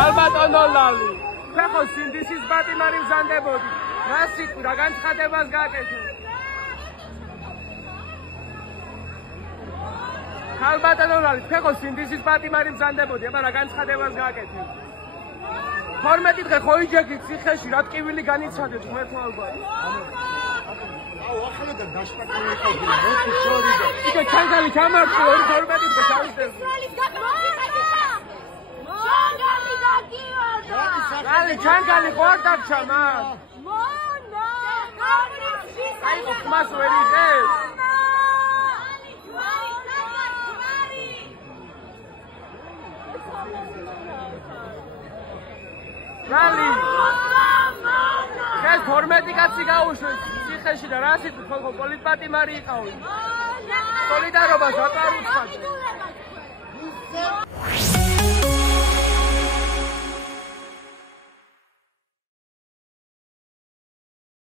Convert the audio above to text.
ხალბატონო ლალი ფეხო სინდისის პატიმარი მზანდებოდი რა სიტყვი რა განცხადებას გააკეთე ხალბატონო ლალი ფეხო სინდისის პატიმარი მზანდებოდი აბა რა განცხადებას გააკეთე 12 დღე ხო იჯექით ციხეში რა ტკივილი განიცადეთ ღმერთო ალბათ აუ ახლა დაშპაკული ხალხი მოდი შორი და იქა ჩანგალი ჩამართო 12 დღე ჩავისდები Gali, changали, corta, chama. Mona, ai, mas o erite. Gali. Kes 12 კაცი გაუშვეს ციხეში და რა სიტყვით ხო პოლიტპატიმარი იყავი. Solidariობას აკარუცხაτε.